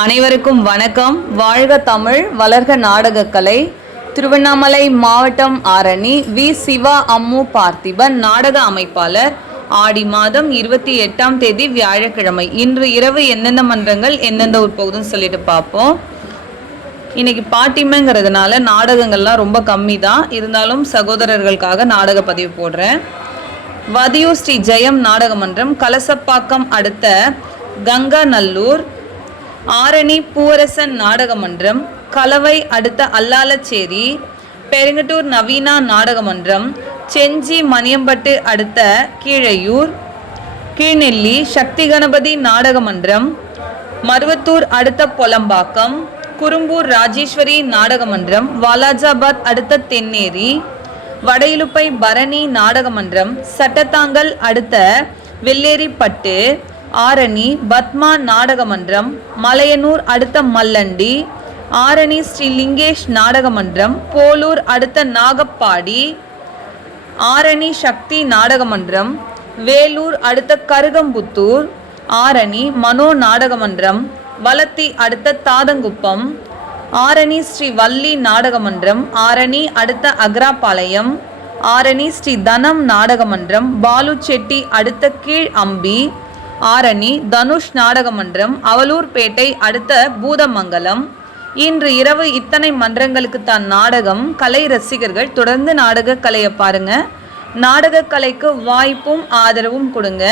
அனைவருக்கும் வணக்கம். வாழ்க தமிழ், வளர்க நாடகக்கலை. திருவண்ணாமலை மாவட்டம் ஆரணி வி. சிவா அம்மு பார்த்திபன் நாடக அமைப்பாளர். ஆடி மாதம் 28ஆம் தேதி வியாழக்கிழமை. இன்று இரவு எந்தெந்த மன்றங்கள் எந்தெந்த உட்பகுதுன்னு சொல்லிட்டு பார்ப்போம். இன்னைக்கு பாட்டிமைங்கிறதுனால நாடகங்கள்லாம் ரொம்ப கம்மி தான். இருந்தாலும் சகோதரர்களுக்காக நாடக பதிவு போடுறேன். வதியூர் ஸ்ரீ ஜெயம் நாடக மன்றம், கலசப்பாக்கம் அடுத்த கங்காநல்லூர். ஆரணி பூவரசன் நாடக மன்றம், கலவை அடுத்த அல்லாலச்சேரி. பெருங்கட்டூர் நவீனா நாடக மன்றம், செஞ்சி மணியம்பட்டு அடுத்த கீழையூர். கீழ்நெல்லி சக்தி கணபதி நாடக மன்றம், மருவத்தூர் அடுத்த பொலம்பாக்கம். குறும்பூர் ராஜேஸ்வரி நாடக மன்றம், வாலாஜாபாத் அடுத்த தென்னேரி. வடையிலுப்பை பரணி நாடக மன்றம், சட்டத்தாங்கல் அடுத்த வெள்ளேரிப்பட்டு. ஆரணி பத்மா நாடக மன்றம், மலையனூர் அடுத்த மல்லண்டி. ஆரணி ஸ்ரீ லிங்கேஷ் நாடக மன்றம், போலூர் அடுத்த நாகப்பாடி. ஆரணி சக்தி நாடக மன்றம், வேலூர் அடுத்த கருகம்புத்தூர். ஆரணி மனோ நாடக மன்றம், வலத்தி அடுத்த தாதங்குப்பம். ஆரணி ஸ்ரீ வள்ளி நாடக மன்றம், ஆரணி அடுத்த அக்ராபாளையம். ஆரணி ஸ்ரீ தனம் நாடக மன்றம், பாலு செட்டி அடுத்த கீழ் அம்பி. ஆரணி தனுஷ் நாடக மன்றம், அவலூர்பேட்டை அடுத்த பூதமங்கலம். இன்று இரவு இத்தனை மன்றங்களுக்கு தான் நாடகம். கலை ரசிகர்கள் தொடர்ந்து நாடக கலையை பாருங்க. நாடக கலைக்கு வாய்ப்பும் ஆதரவும் கொடுங்க.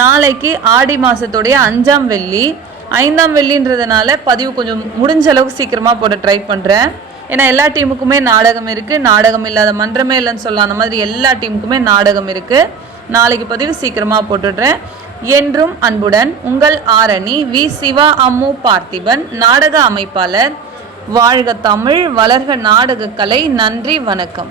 நாளைக்கு ஆடி மாதத்துடைய 5ஆம் வெள்ளி. 5ஆம் வெள்ளின்றதுனால பதிவு கொஞ்சம் முடிஞ்ச அளவுக்கு சீக்கிரமாக போட ட்ரை பண்ணுறேன். ஏன்னா எல்லா டீமுக்குமே நாடகம் இருக்குது. நாடகம் இல்லாத மன்றமே இல்லைன்னு சொல்லலாம். அந்த மாதிரி எல்லா டீமுக்குமே நாடகம் இருக்குது. நாளைக்கு பதிவு சீக்கிரமாக போட்டுடுறேன். என்றும் அன்புடன் உங்கள் ஆரணி வி. சிவா அம்மு பார்த்திபன் நாடக அமைப்பாளர். வாழ்க தமிழ், வளர்க நாடகக்கலை. நன்றி, வணக்கம்.